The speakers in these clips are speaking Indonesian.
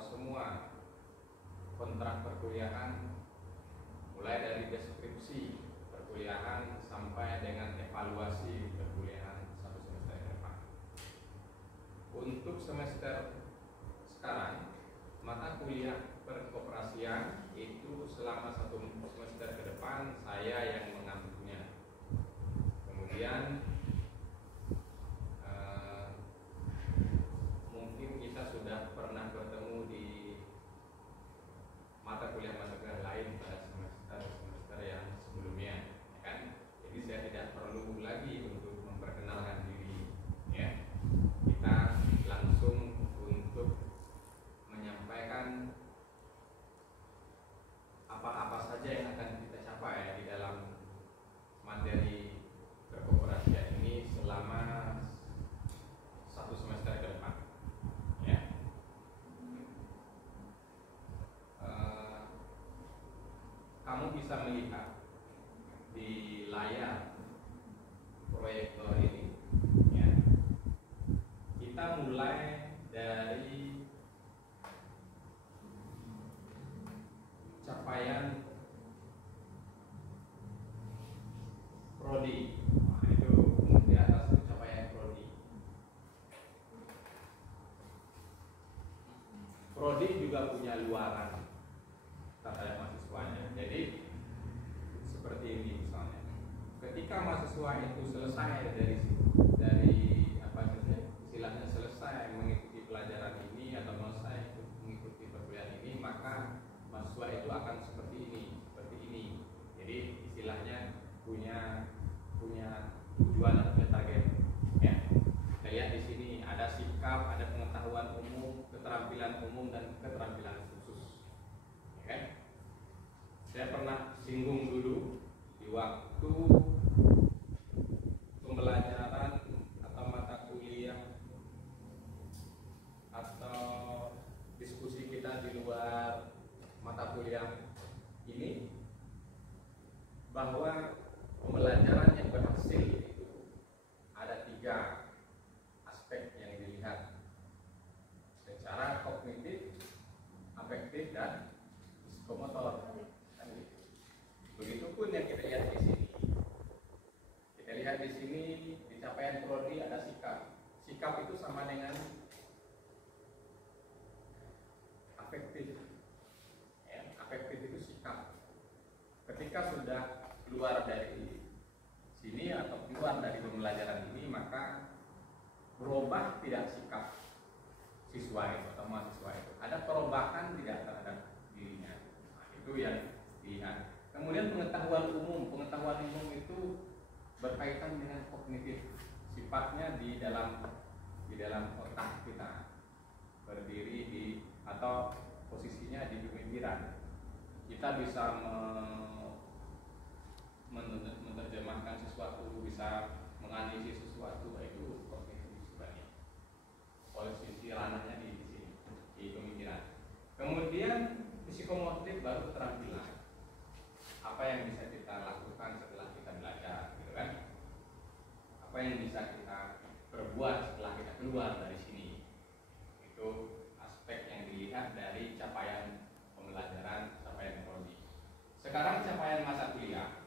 semua kontrak perkuliahan, mulai dari deskripsi perkuliahan sampai dengan evaluasi perkuliahan satu semester ke depan. Untuk semester sekarang, mata kuliah perkoperasian itu selama satu semester ke depan saya yang mengambilnya. Kemudian mungkin kita sudah pernah bertemu di mata kuliah lain pada semester yang sebelumnya, ya kan? Jadi saya tidak perlu lagi untuk memperkenalkan diri, ya. Kita langsung untuk menyampaikan apa-apa saja yang akan kita capai di dalam materi perkoperasian ini selama satu semester ke depan, ya. Kamu bisa melihat di layar proyektor ini, ya. Kita mulai dari capaian prodi. Nah, itu di atas itu capaian prodi. Prodi juga punya luaran terhadap mahasiswanya. Jadi seperti ini misalnya, ketika mahasiswa itu selesai dari apa saja istilahnya, selesai mengikuti pelajaran ini atau selesai mengikuti perkuliahan ini, maka mahasiswa itu akan seperti ini. Jadi istilahnya punya tujuan atau punya target, ya. Kita lihat di sini ada sikap, ada pengetahuan umum, keterampilan umum, dan keterampilan khusus, ya kan? Saya pernah singgung dulu di waktu pembelajaran atau mata kuliah atau diskusi kita di luar mata kuliah ini, bahwa pembelajaran yang berhasil itu ada 3 aspek yang dilihat: secara kognitif, afektif, dan psikomotor. Begitupun yang kita lihat di sini. Kita lihat di sini di capaian prodi ada sikap. Sikap itu sama dengan afektif. Ya, afektif itu sikap. Ketika sudah keluar dari sini atau keluar dari pembelajaran ini, maka berubah tidak sikap siswa itu atau mahasiswa itu. Ada perubahan tidak terhadap dirinya. Nah, itu yang dilihat. Kemudian pengetahuan umum itu berkaitan dengan kognitif, sifatnya di dalam otak kita, berdiri di atau posisinya di pemikiran. Kita bisa menerjemahkan sesuatu, bisa menganalisis sesuatu, itu kognitif sebenarnya. Posisi ranahnya di sini, di pemikiran. Kemudian psikomotif baru keterampilan. Apa yang bisa kita lakukan setelah kita belajar, gitu kan? Apa yang bisa kita perbuat setelah kita keluar dari sini? Itu aspek yang dilihat dari capaian pembelajaran, capaian prodi. Sekarang capaian mata kuliah.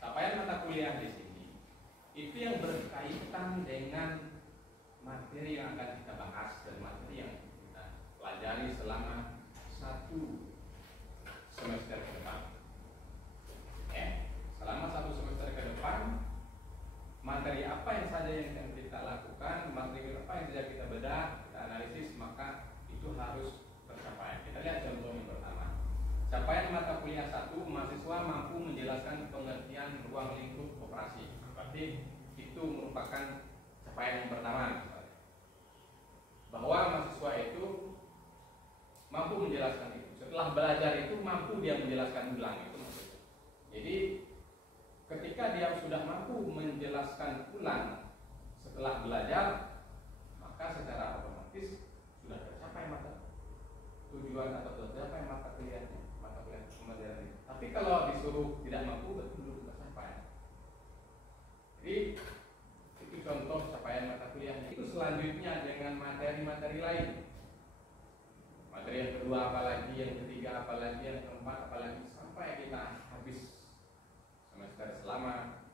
Capaian mata kuliah di sini itu yang berkaitan dengan materi yang akan kita bahas dan materi yang kita pelajari selama satu semester ke depan. Selama satu semester ke depan, materi apa yang saja yang akan kita lakukan, materi apa yang saja kita bedah, kita analisis, maka itu harus tercapai. Kita lihat contoh yang pertama. Capaian mata kuliah 1, mahasiswa mampu menjelaskan pengertian ruang lingkup operasi. Berarti itu merupakan capaian yang pertama, bahwa mahasiswa itu mampu menjelaskan itu. Setelah belajar itu mampu dia menjelaskan ulang itu maksudnya. Jadi ketika dia sudah mampu menjelaskan ulang setelah belajar, maka secara otomatis sudah tercapai tujuan atau tercapai mata kuliah pembelajaran ini. Tapi kalau disuruh tidak mampu, belum tercapai. Jadi itu contoh capaian mata kuliahnya. Itu selanjutnya dengan materi-materi lain. kedua apalagi, yang ketiga apalagi, yang keempat apalagi, sampai kita habis semester selama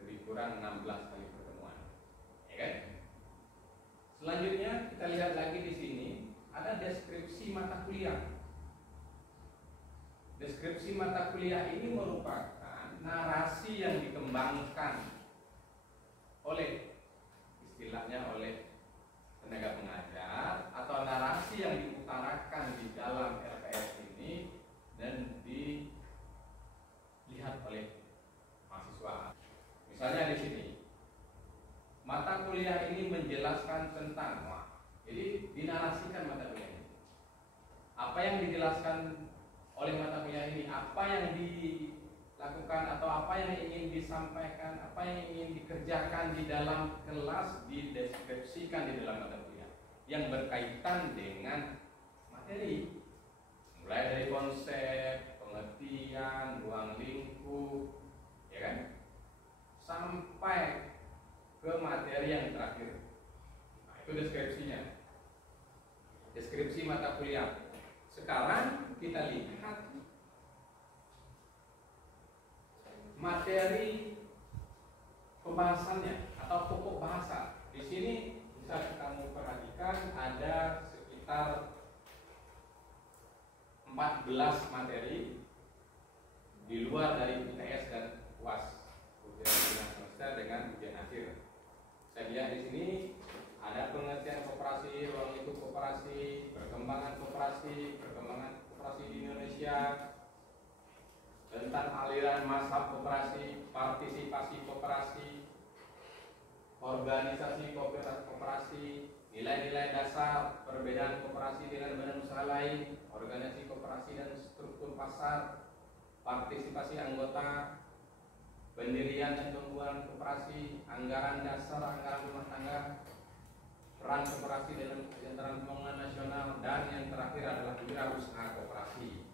lebih kurang 16 kali pertemuan, ya kan? Selanjutnya kita lihat lagi di sini ada deskripsi mata kuliah. Deskripsi mata kuliah ini merupakan narasi yang dikembangkan oleh, istilahnya oleh tenaga pengajar, atau narasi yang diutarakan di dalam RPS ini dan dilihat oleh mahasiswa. Misalnya di sini, mata kuliah ini menjelaskan tentang, jadi dinarasikan mata kuliah ini. Apa yang dijelaskan oleh mata kuliah ini, apa yang dilakukan atau apa yang ingin disampaikan, apa yang ingin dikerjakan di dalam kelas, dideskripsikan di dalam mata kuliah yang berkaitan dengan materi, mulai dari konsep, pengertian, ruang lingkup, ya kan, sampai ke materi yang terakhir. Nah, itu deskripsinya, deskripsi mata kuliah. Sekarang kita lihat materi pembahasannya atau pokok bahasa. Di sini bisa kamu perhatikan ada sekitar 14 materi di luar dari UTS dan UAS, ujian semester dengan ujian akhir. Saya lihat di sini ada pengertian koperasi, ruang lingkup koperasi, perkembangan koperasi di Indonesia, tentang aliran mazhab koperasi, partisipasi koperasi, organisasi koperasi, nilai-nilai dasar, perbedaan koperasi dengan badan usaha lain, organisasi koperasi dan struktur pasar, partisipasi anggota, pendirian dan pembuatan koperasi, anggaran dasar, anggaran rumah tangga, peran koperasi dalam kesejahteraan pembangunan nasional, dan yang terakhir adalah wirausaha koperasi,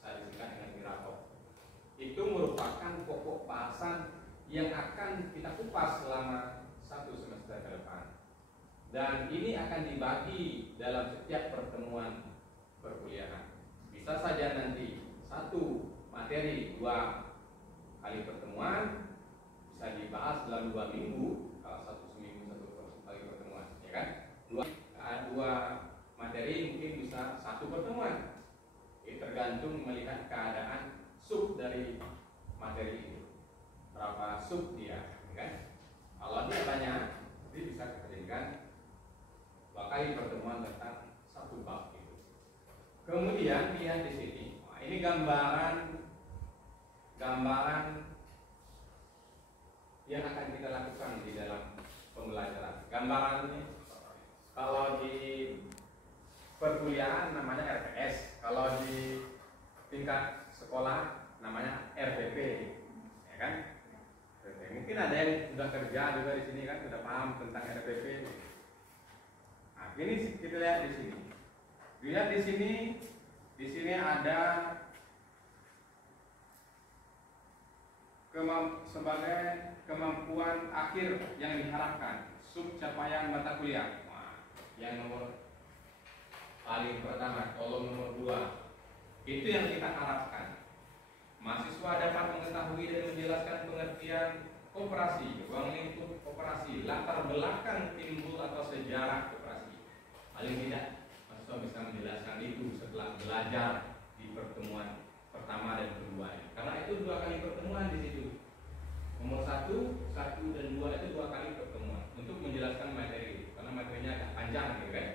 saya disingkat dengan WIRAKOP. Itu merupakan pokok bahasan yang akan kita kupas selama 1 semester ke depan, dan ini akan dibagi dalam setiap pertemuan perkuliahan. Bisa saja nanti satu materi 2 kali pertemuan, bisa dibahas dalam 2 minggu, kalau 1 seminggu 1 kali pertemuan, ya kan? Dua materi mungkin bisa 1 pertemuan. Ini tergantung melihat keadaan sub dari materi itu, berapa sub dia, ya kan? Kalau dia banyak, jadi bisa kita jadikan 2 kali pertemuan tentang 1 bab itu. Kemudian lihat di sini, ini gambaran yang akan kita lakukan di dalam pembelajaran. Gambarannya, kalau di perkuliahan namanya RPS, kalau di tingkat sekolah namanya RPP, ya kan? Mungkin ada yang sudah kerja juga di sini kan, sudah paham tentang RPP. Nah, ini kita lihat di sini. Lihat di sini ada sebagai kemampuan akhir yang diharapkan, sub capaian mata kuliah. Nah, yang nomor paling pertama, kolom nomor 2, itu yang kita harapkan. Mahasiswa dapat mengetahui dan menjelaskan pengertian koperasi, ruang lingkup koperasi, latar belakang timbul atau sejarah koperasi. Paling tidak mahasiswa bisa menjelaskan itu setelah belajar di pertemuan pertama dan kedua. Karena itu 2 kali pertemuan di situ. Nomor 1 dan 2 itu 2 kali pertemuan untuk menjelaskan materi, karena materinya agak panjang, gitu kan.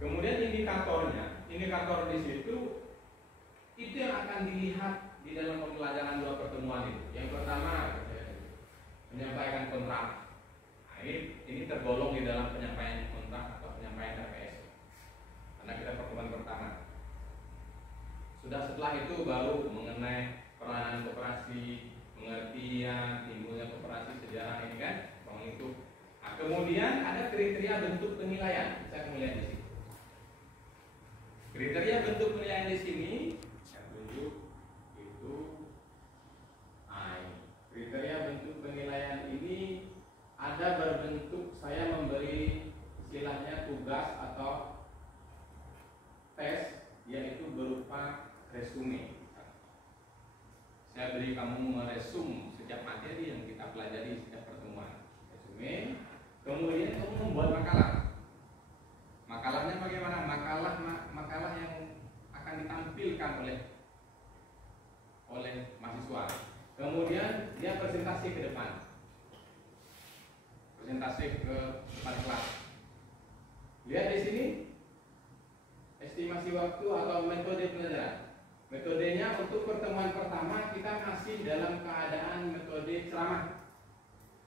Kemudian indikator di situ itu yang akan dilihat di dalam pembelajaran 2 pertemuan itu. Yang pertama, menyampaikan kontrak. Nah, ini tergolong di dalam penyampaian kontrak atau penyampaian RPS, karena kita pertemuan pertama. Sudah setelah itu baru mengenai peranan koperasi, pengertian, timbulnya koperasi, sejarah, ini kan, ruang lingkup. Nah, kemudian ada kriteria bentuk penilaian. Bisa kamu lihat di sini. Kriteria bentuk penilaian di sini, saya tunjuk itu. Kriteria bentuk penilaian ini ada berbentuk saya memberi istilahnya tugas atau resume. Saya beri kamu meresum setiap materi yang kita pelajari setiap pertemuan. Resume. Kemudian kamu membuat makalah. Makalahnya bagaimana? Makalah yang akan ditampilkan oleh mahasiswa. Kemudian dia presentasi ke depan. Presentasi ke depan kelas. Lihat di sini estimasi waktu atau metode pelajaran. Metodenya untuk pertemuan pertama kita masih dalam keadaan metode ceramah.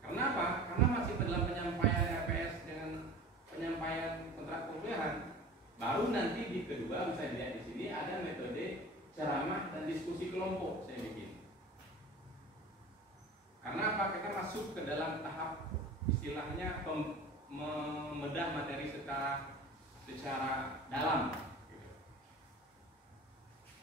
Kenapa? Karena masih dalam penyampaian RPS dengan penyampaian kontrak perkuliahan. Baru nanti di kedua bisa dilihat di sini ada metode ceramah dan diskusi kelompok saya bikin. Karena apa? Kita masuk ke dalam tahap istilahnya membedah materi secara dalam.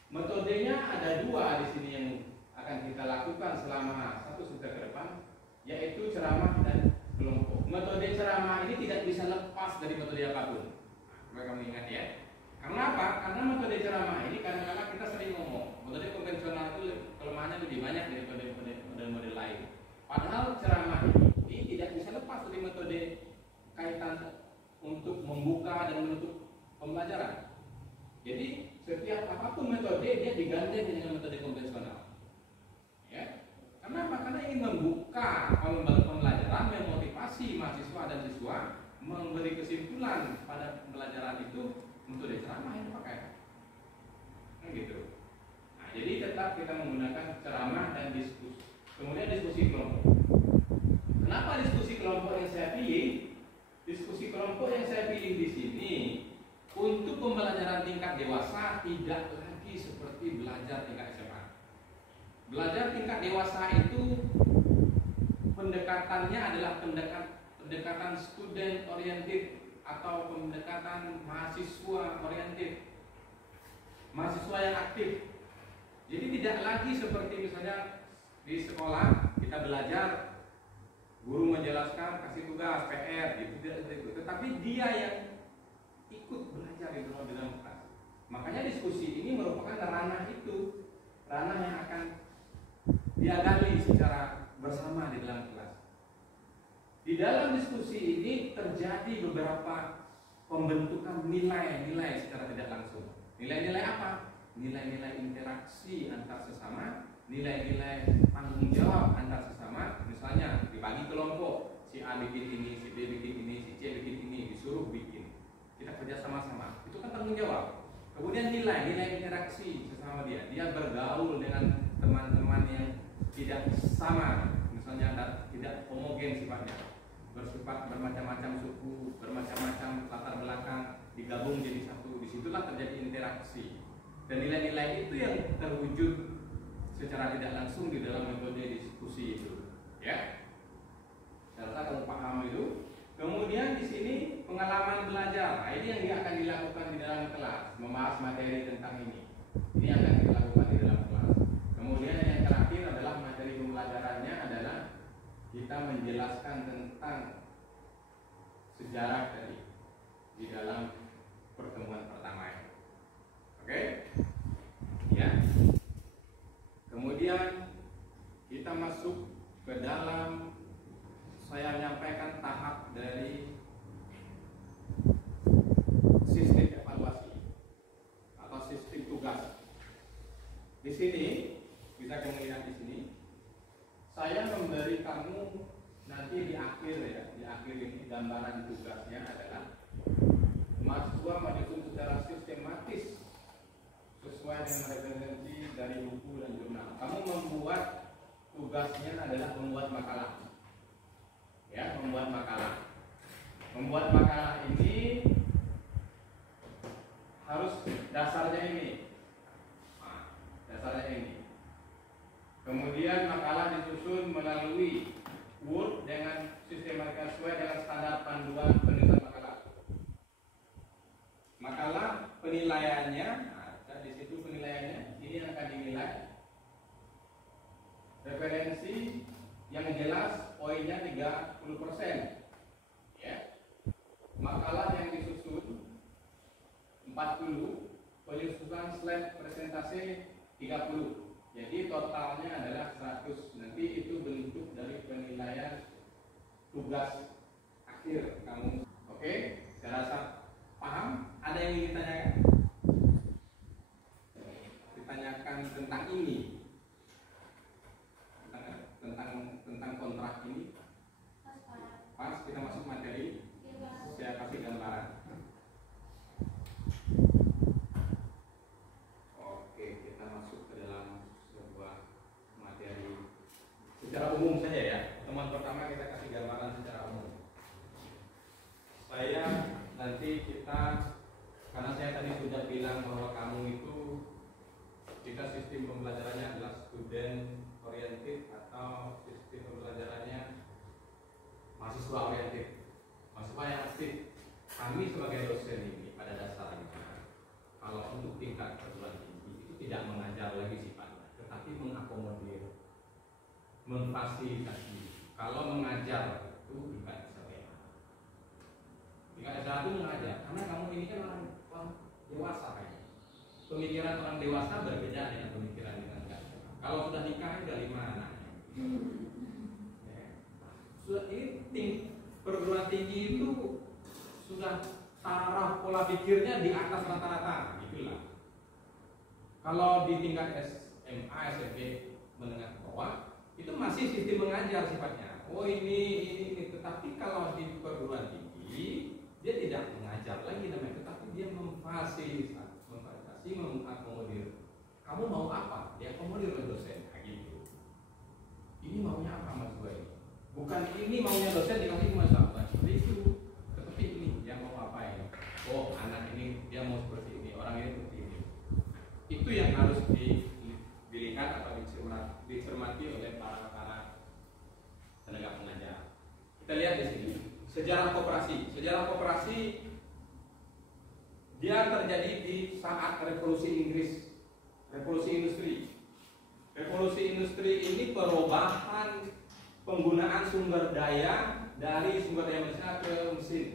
Metodenya ada dua di sini yang akan kita lakukan selama 1 semester ke depan, yaitu ceramah dan kelompok. Metode ceramah ini tidak bisa lepas dari metode apapun. Mereka mengingat ya. Karena apa? Karena metode ceramah ini kadang-kadang kita sering ngomong metode konvensional itu kelemahannya lebih banyak daripada model-model lain. Padahal ceramah ini tidak bisa lepas dari metode kaitan untuk membuka dan menutup pembelajaran. Jadi setiap apapun metode dia digandeng dengan metode konvensional. Ya. Kenapa? Karena ingin membuka pembelajaran, memotivasi mahasiswa dan siswa, memberi kesimpulan pada pembelajaran itu, metode ceramah yang dipakai. Kan gitu. Nah, jadi tetap kita menggunakan ceramah dan diskusi. Kemudian diskusi kelompok. Kenapa diskusi kelompok yang saya pilih? Diskusi kelompok yang saya pilih di sini untuk pembelajaran tingkat dewasa tidak lagi seperti belajar tingkat SMA. Belajar tingkat dewasa itu pendekatannya adalah pendekatan student oriented atau pendekatan mahasiswa oriented, mahasiswa yang aktif. Jadi tidak lagi seperti misalnya di sekolah kita belajar, guru menjelaskan, kasih tugas, PR, gitu, tidak seperti itu. Tetapi dia yang ikut belajar di dalam kelas. Makanya diskusi ini merupakan ranah itu, ranah yang akan dia gali secara bersama di dalam kelas. Di dalam diskusi ini terjadi beberapa pembentukan nilai-nilai secara tidak langsung. Nilai-nilai apa? Nilai-nilai interaksi antar sesama, nilai-nilai tanggung jawab antar sesama. Misalnya dibagi kelompok, si A bikin ini, si B bikin ini, si C bikin ini, disuruh bikin. Kita kerja sama-sama, itu kan tanggung jawab. Kemudian nilai interaksi sesama dia bergaul dengan teman-teman yang tidak sama, misalnya tidak homogen sifatnya, bersifat bermacam-macam suku, bermacam-macam latar belakang, digabung jadi satu. Disitulah terjadi interaksi. Dan nilai-nilai itu yang terwujud secara tidak langsung di dalam metode diskusi itu, ya. Saya rasa kalau paham itu. Kemudian di sini pengalaman belajar. Nah, ini yang akan dilakukan di dalam kelas, membahas materi tentang ini. Ini akan dilakukan di dalam kelas. Kemudian yang terakhir adalah materi pembelajarannya adalah kita menjelaskan tentang sejarah tadi di dalam pertemuan pertama ini. Oke? Ya. Kemudian kita masuk ke dalam, saya menyampaikan tahap dari sistem evaluasi atau sistem tugas. Di sini bisa kamu lihat di sini, saya memberi kamu nanti di akhir ya, di akhir ini gambaran tugasnya adalah mahasiswa menyusun secara sistematis sesuai dengan referensi dari buku dan jurnal. Kamu membuat tugasnya adalah membuat makalah. Ya, membuat makalah. Membuat makalah ini harus dasarnya ini. Nah, dasarnya ini. Kemudian makalah disusun melalui Word dengan sistematika sesuai dengan standar panduan penulisan makalah. Makalah penilaiannya, nah, di situ penilaiannya ini akan dinilai. Referensi yang jelas poinnya 30%. Ya. Makalah yang disusun 40, penyusunan slide presentasi 30. Jadi totalnya adalah 100. Nanti itu bentuk dari penilaian tugas akhir kamu. Oke, saya rasa paham. Ada yang ingin ditanyakan? Ditanyakan tentang ini, tentang kontrak ini. Pas kita masuk materi, saya kasih gambaran. Oke, kita masuk ke dalam sebuah materi secara umum saja ya. Teman pertama kita kasih gambaran secara umum. Karena saya tadi sudah bilang bahwa kamu itu, kita sistem pembelajarannya adalah student oriented atau sistem pembelajarannya mahasiswa oriented, mahasiswa yang aktif. Kami sebagai dosen ini pada dasarnya, kalau untuk tingkat perguruan tinggi itu tidak mengajar lagi sifatnya, tetapi mengakomodir, memfasilitasi. Kalau mengajar itu tingkat SMA. Tingkat SMA itu mengajar, karena kamu ini kan orang dewasa kayaknya. Pemikiran orang dewasa berbeda dengan pemikiran dengan SMA. Kalau sudah nikah dari mana? Sudah ini perguruan tinggi itu sudah taraf pola pikirnya di atas rata-rata, gitulah. Kalau di tingkat SMA, SMP, menengah ke bawah, itu masih sistem mengajar sifatnya. Oh ini. Tetapi kalau di perguruan tinggi, dia tidak mengajar lagi namanya, tetapi dia memfasilitasi, mengakomodir. Kamu mau apa? Dia akomodir oleh dosen, gitu. Ini maunya apa mas gue ini? Bukan ini maunya dosen dikasih masalah seperti itu. Tetapi ini dia mau apa ini? Oh anak ini dia mau seperti ini, orang ini seperti ini. Itu yang harus dilihat atau dicermati oleh para tenaga pengajar. Kita lihat di sini sejarah koperasi. Sejarah koperasi dia terjadi di saat revolusi Inggris, revolusi industri. Revolusi industri ini perubahan penggunaan sumber daya dari sumber daya manusia ke mesin,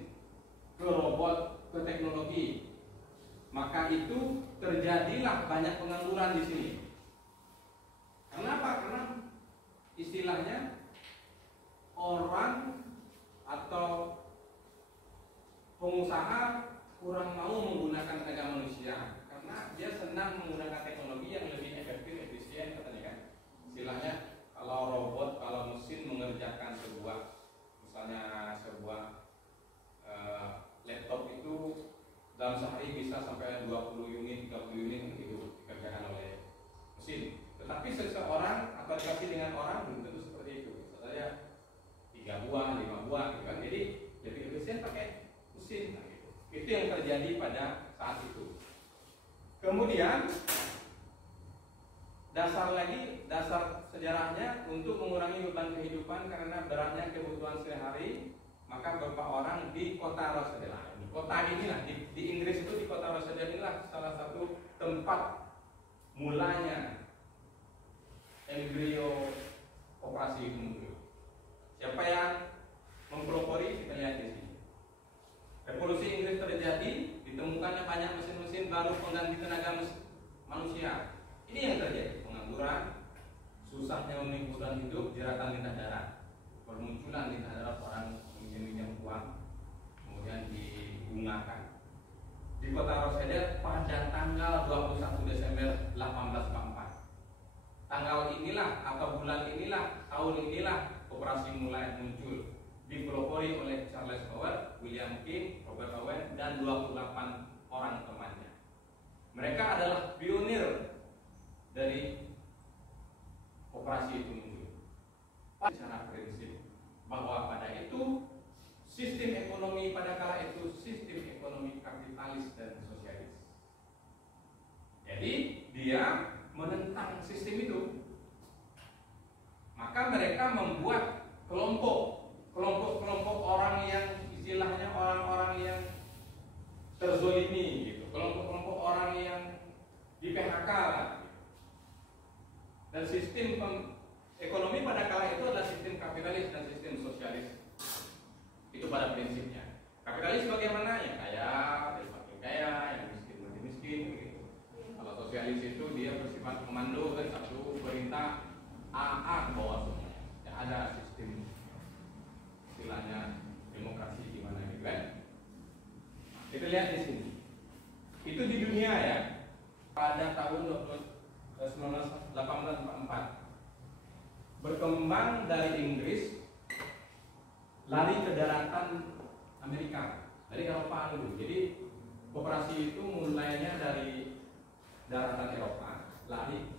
ke robot, ke teknologi. Maka itu terjadilah banyak pengangguran di sini. Kenapa? Karena istilahnya orang atau pengusaha kurang mau menggunakan tenaga manusia karena dia senang menggunakan teknologi yang lebih efektif, efisien, katanya kan. Istilahnya kalau robot, kalau mesin mengerjakan misalnya sebuah laptop itu dalam sehari bisa sampai 20 unit, 30 unit itu dikerjakan oleh mesin. Tetapi seseorang atau dikasih dengan orang belum tentu seperti itu. Misalnya 3 buah, 5 buah, gitu kan. Jadi lebih efisien pakai mesin. Nah, gitu. Itu yang terjadi pada saat itu. Kemudian dasar sejarahnya untuk mengurangi beban kehidupan karena beratnya kebutuhan sehari, maka beberapa orang di kota Rochdale, kota inilah di Inggris itu, di kota Rochdale inilah salah satu tempat mulanya embrio operasi itu muncul. Siapa yang mempelopori? Kita lihat di sini. Revolusi Inggris terjadi, ditemukannya banyak mesin-mesin baru pengganti tenaga manusia. Ini yang terjadi, pengangguran, susahnya meningkatkan hidup, jeratan lintas darat, permunculan lintas darat orang minjem uang, kemudian dibungakan. Di kota Rochdale pada tanggal 21 Desember 1844. Tanggal inilah atau bulan inilah, tahun inilah operasi mulai muncul, dipelopori oleh Charles Howard, William King, Robert Owen, dan 28 orang temannya. Mereka adalah pionir dari operasi itu muncul. Secara prinsip bahwa pada itu sistem ekonomi pada kala itu sistem ekonomi kapitalis dan sosialis. Jadi dia menentang sistem itu. Maka mereka membuat kelompok orang yang istilahnya orang-orang yang terzolimi gitu, kelompok orang yang di PHK lah. Dan sistem ekonomi pada kala itu adalah sistem kapitalis dan sistem sosialis. Itu pada prinsipnya. Kapitalis bagaimana? Yang kaya jadi makin kaya, yang miskin makin miskin gitu. Kalau sosialis itu dia bersifat pada tahun 1844. Berkembang dari Inggris, lari ke daratan Amerika, dari Eropa dulu. Jadi koperasi itu mulainya dari daratan Eropa, lari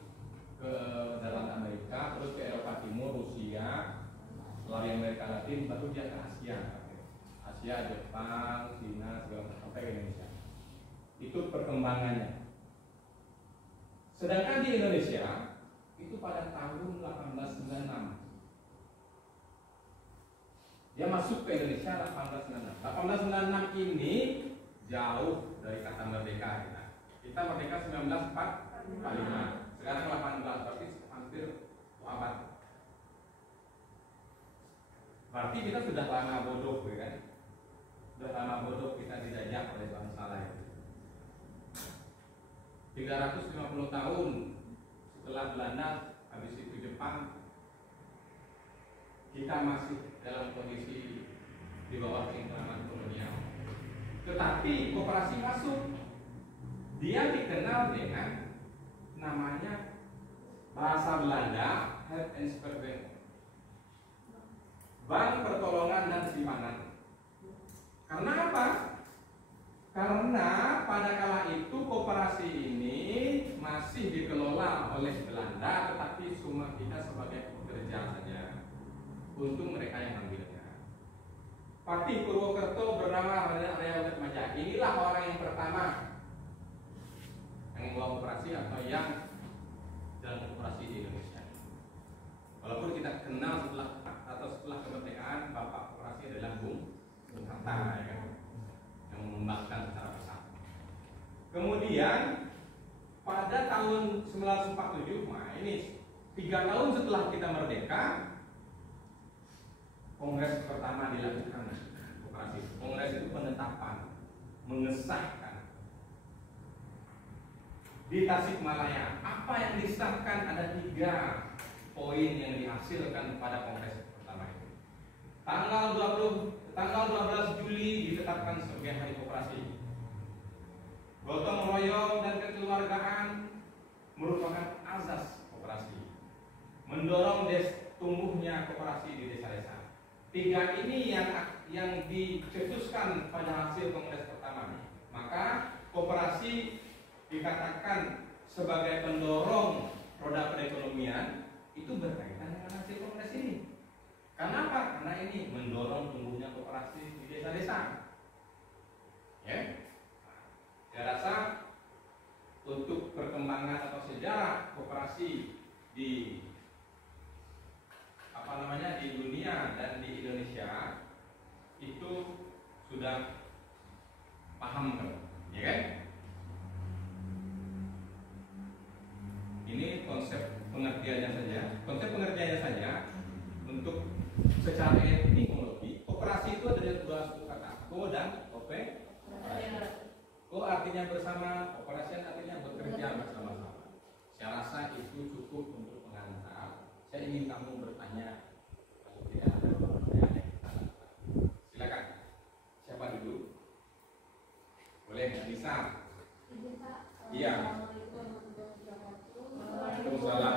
ke daratan Amerika, terus ke Eropa Timur, Rusia, lari Amerika Latin, baru dia ke Asia, Jepang, Cina, segala macam sampai ke Indonesia. Itu perkembangannya. Sedangkan di Indonesia itu pada tahun 1896. Dia masuk ke Indonesia 1896. 1896 ini jauh dari kata merdeka kita. Kita merdeka 1945. Sekarang 18, berarti hampir 2 abad. Berarti kita sudah lama bodoh, kan? Sudah lama bodoh kita dijajah oleh bangsa lain. 350 tahun setelah Belanda, habis itu Jepang, kita masih dalam kondisi di bawah cengkraman kolonial. Tetapi koperasi masuk. Dia dikenal dengan namanya bahasa Belanda Help and Spare Bank Pertolongan dan Simpanan. Karena apa? Karena pada kala itu koperasi ini masih dikelola oleh Belanda, tetapi cuma kita sebagai pekerja saja untuk mereka yang ambilnya. Patih Purwokerto bernama Raden Majapahit. Inilah orang yang pertama yang membawa koperasi atau yang dalam koperasi di Indonesia. Walaupun kita kenal setelah kemerdekaan, bapak koperasi adalah Bung Hatta, ya kan? Yang mengembangkan secara besar. Kemudian pada tahun 1947, nah ini 3 tahun setelah kita merdeka, kongres pertama dilakukan koperasi. Kongres itu penetapan, mengesahkan di Tasikmalaya. Apa yang disahkan? Ada 3 poin yang dihasilkan pada kongres pertama itu. Tanggal 12 Juli ditetapkan sebagai hari koperasi. Gotong royong dan kekeluargaan merupakan azas koperasi. Mendorong tumbuhnya koperasi di desa-desa. 3 ini yang dicetuskan pada hasil kongres pertama. Maka koperasi dikatakan sebagai pendorong roda perekonomian, itu berkaitan dengan hasil kongres ini. Kenapa? Karena ini mendorong tumbuhnya koperasi di desa-desa. Ya, saya rasa untuk perkembangan atau sejarah koperasi di di dunia dan di Indonesia itu sudah paham kan, ya kan? Ini konsep pengertiannya saja. Konsep pengertiannya saja untuk secara etimologi, koperasi itu ada 2 kata, ko dan ope. Ko artinya bersama, operasi artinya bekerja bersama-sama. Saya rasa itu cukup untuk pengantar. Saya ingin kamu bertanya kalau tidak ada pertanyaan yang kita lakukan. Silakan. Siapa dulu? Boleh, Anissa? Iya. Waalaikumsalam.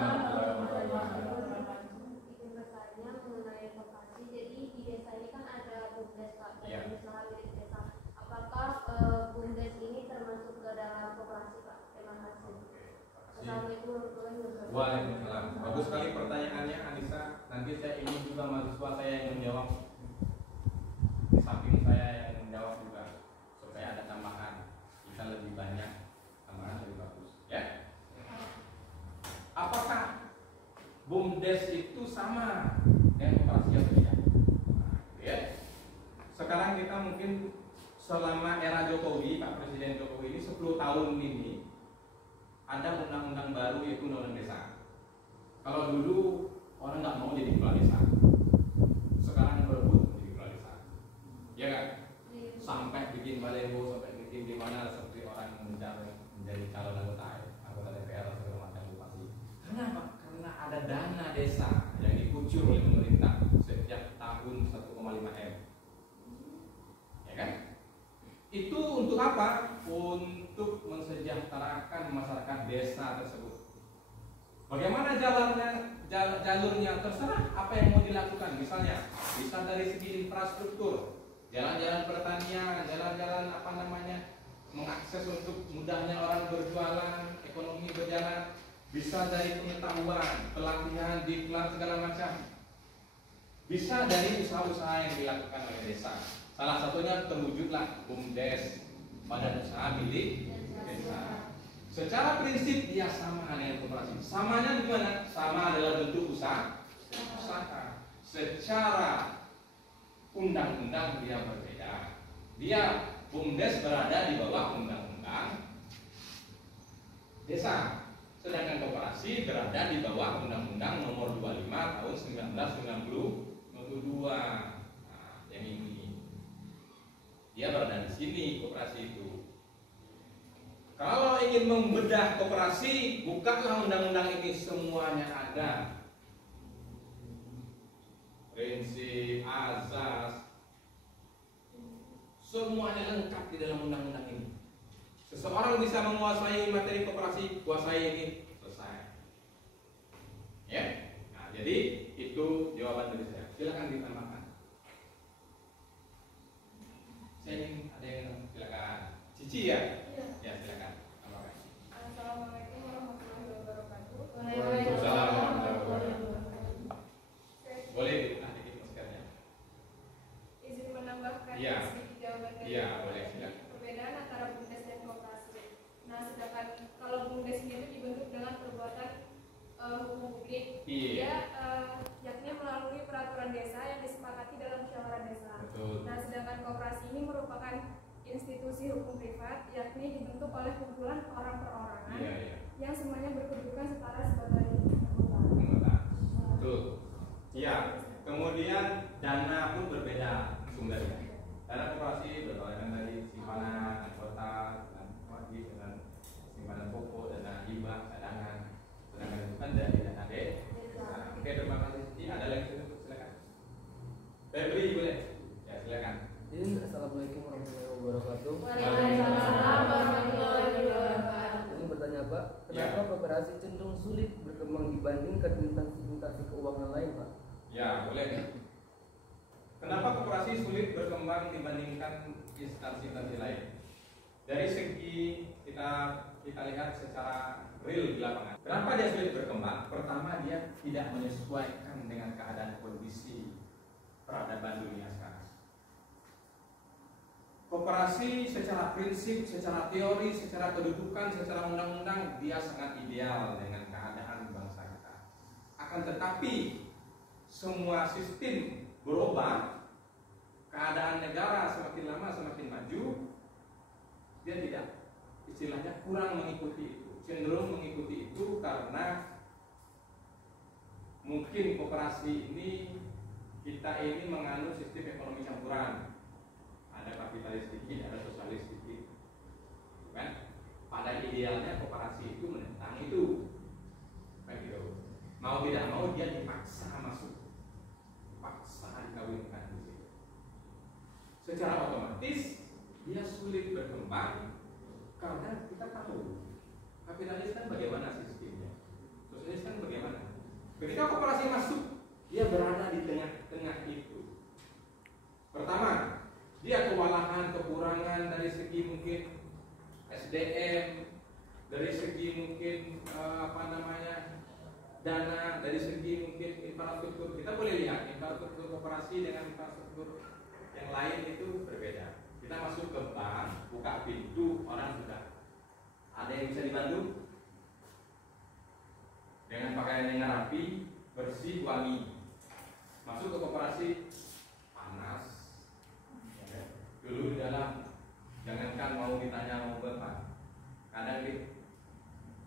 Izin bertanya mengenai koperasi. Jadi di desa ini kan ada BUMDes, Pak, dan usaha milik desa. Apakah BUMDes ini termasuk ke dalam koperasi, Pak? Terima kasih. Assalamualaikum warahmatullahi wabarakatuh. Waalaikumsalam. Bagus sekali pertanyaannya, Anissa. Nanti saya ingin juga mahasiswa saya yang menjawab. Di samping saya yang menjawab juga, supaya ada tambahan. Kita lebih banyak, tambahan lebih bagus. Ya. Apakah BUMDes itu sama dengan koperasi atau tidak? Ya. Sekarang kita mungkin selama era Jokowi, Pak Presiden Jokowi ini 10 tahun ini ada undang-undang baru yaitu undang-undang desa. Kalau dulu orang nggak mau jadi kepala desa, sekarang berebut menjadi kepala desa, ya kan? Sampai bikin baliho, sampai bikin di mana seperti orang menjadi calon anggota DPR atau segala macam bupati. Kenapa? Karena ada dana desa yang dikucur oleh pemerintah setiap tahun 1,5 M, ya kan? Itu untuk apa? Untuk mensejahterakan ke masyarakat desa tersebut. Bagaimana jalurnya terserah apa yang mau dilakukan. Misalnya bisa dari segi infrastruktur, jalan-jalan pertanian, jalan-jalan mengakses untuk mudahnya orang berjualan, ekonomi berjalan. Bisa dari pengetahuan, pelatihan, diklat segala macam. Bisa dari usaha-usaha yang dilakukan oleh desa. Salah satunya terwujudlah BUMDes, badan usaha milik desa. Secara prinsip dia sama dengan koperasi. Samanya di mana? Sama adalah bentuk usaha. Secara undang-undang dia berbeda. Dia BUMDes berada di bawah undang-undang desa. Sedangkan koperasi berada di bawah Undang-Undang Nomor 25 Tahun 1992. Nah, yang ini dia berada di sini koperasi itu. Kalau ingin membedah koperasi, bukalah undang-undang ini, semuanya ada. Prinsip, azas, semuanya lengkap di dalam undang-undang ini. Seseorang bisa menguasai materi koperasi, kuasai ini, selesai. Ya, nah, jadi itu jawaban dari saya. Silakan ditambahkan. Saya ingin ada yang silakan. Cici ya? Iya. Ya silakan. Tambahkan. Assalamualaikum warahmatullahi wabarakatuh. Waalaikumsalam warahmatullahi wabarakatuh. Boleh dibuka dikit maskernya? Izin menambahkan Iya. sedikit jawaban dari Iya, boleh, silakan. perbedaan antara BUMDes dan koperasi. Nah, sedangkan kalau BUMDes itu dibentuk dengan perbuatan hukum publik, Iya. dia yakni melalui peraturan desa yang disepakati dalam musyawarah desa. Betul. Nah, sedangkan koperasi ini merupakan institusi hukum privat, yakni dibentuk oleh kumpulan orang perorangan Iya, iya. yang semuanya berkedudukan setara sebagai anggota. Anggota. Betul. Iya. Kemudian dana pun berbeda sumbernya. Dana koperasi berbagai dari simpanan anggota, dan wajib, dan simpanan pokok, dana hibah, cadangan. Sedangkan itu kan dari dana desa. Oke, terima kasih. Ini ada lagi, silakan. Febri boleh? Ya silakan. Assalamualaikum warahmatullahi wabarakatuh. Waalaikumsalam warahmatullahi wabarakatuh. Ini bertanya Pak, Ya. kenapa koperasi cenderung sulit berkembang dibandingkan instansi keuangan lain Pak? Ya, boleh. Kenapa koperasi sulit berkembang dibandingkan instansi-instansi lain? Dari segi kita lihat secara real di lapangan. Kenapa dia sulit berkembang? Pertama, dia tidak menyesuaikan dengan keadaan kondisi peradaban dunia sekarang. Koperasi secara prinsip, secara teori, secara kedudukan, secara undang-undang dia sangat ideal dengan keadaan bangsa kita. Akan tetapi semua sistem berubah, keadaan negara semakin lama semakin maju, dia tidak, istilahnya kurang mengikuti itu, cenderung mengikuti itu karena mungkin koperasi ini kita ini menganut sistem ekonomi campuran. Ada kapitalis sedikit, ada sosialis sedikit, kan? Pada idealnya koperasi itu menentang itu, kan gitu. Mau tidak mau dia dipaksa masuk, paksa dikawinkan di situ. Secara otomatis dia sulit berkembang karena kita tahu kapitalis kan bagaimana sistemnya, sosialis kan bagaimana. Ketika koperasi masuk, dia berada di tengah-tengah itu. Pertama, dia kewalahan, kekurangan dari segi mungkin SDM, dari segi mungkin dana, dari segi mungkin infrastruktur. Kita boleh lihat infrastruktur koperasi dengan infrastruktur yang lain itu berbeda. Kita masuk ke bank, buka pintu, orang sudah ada yang bisa dibantu dengan pakaian yang rapi, bersih, wangi. Masuk ke koperasi panas. Dulu di dalam, jangankan mau ditanya mau berapa, kadang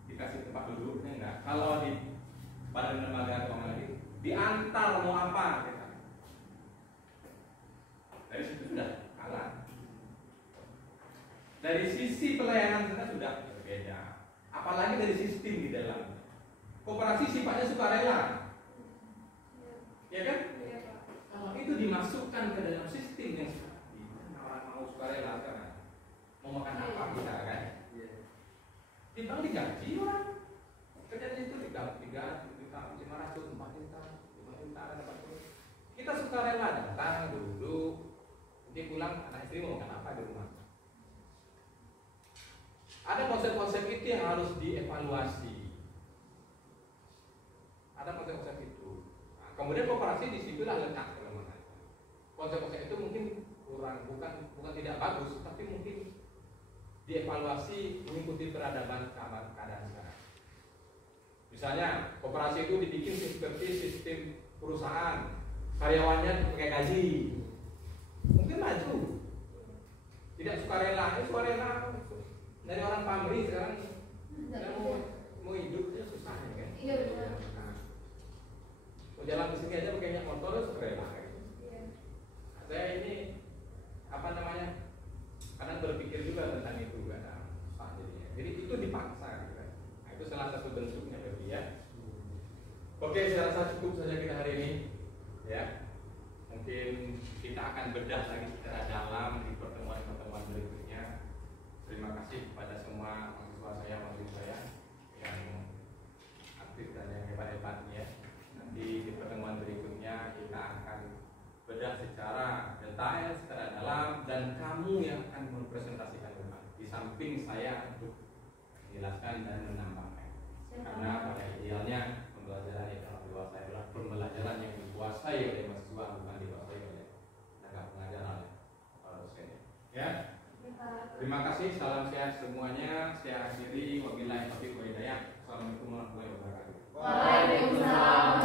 dikasih tempat duduknya enggak. Kalau di badan lembaga keuangan lagi, diantar mau apa kita. Dari situ sudah kalah. Dari sisi pelayanan kita sudah berbeda. Apalagi dari sistem di dalam. Koperasi sifatnya sukarela, ya kan? Kalau itu dimasukkan ke dalam sistem yang sukarela sekarang mau makan apa kita kan? Timbang digaji orang. Kerja di situ digaji 500, 4 juta, 5 juta, dapat terus. Kita suka rela datang duduk, nanti pulang anak istri mau makan apa di rumah. Ada konsep-konsep itu yang harus dievaluasi. Ada konsep-konsep itu. Nah, kemudian kooperasi disitulah letak kelemahannya. Konsep-konsep itu mungkin kurang, bukan tidak bagus, tapi mungkin dievaluasi mengikuti peradaban keadaan sekarang. Misalnya kooperasi itu dibikin seperti sistem perusahaan, karyawannya pakai gaji, mungkin maju. Tidak sukarela, sukarela dari orang pamrih sekarang mau hidupnya susah ya kan? Iya benar. Mau jalan ke sini aja pakai motor sukarela. Iya. Saya ini apa namanya? Kadang berpikir juga tentang itu kan, jadinya. Jadi itu dipaksa, gitu kan? Nah, itu salah satu bentuknya berarti ya. Oke, saya rasa cukup saja kita hari ini, ya. Mungkin kita akan bedah lagi secara dalam di pertemuan-pertemuan berikutnya. Terima kasih kepada semua mahasiswa saya yang aktif dan yang hebat-hebatnya. Nanti di pertemuan berikutnya kita akan bedah secara detail, secara dalam, dan kamu yang akan mempresentasikan depan. Di samping saya untuk menjelaskan dan menambahkan. Karena pada idealnya pembelajaran yang dalam dewasa adalah pembelajaran yang dikuasai oleh mahasiswa, bukan dikuasai oleh tenaga pengajar atau dosen. Ya. Terima kasih, salam sehat semuanya. Saya akhiri, wabillahi taufiq wal hidayah. Assalamualaikum warahmatullahi wabarakatuh. Waalaikumsalam.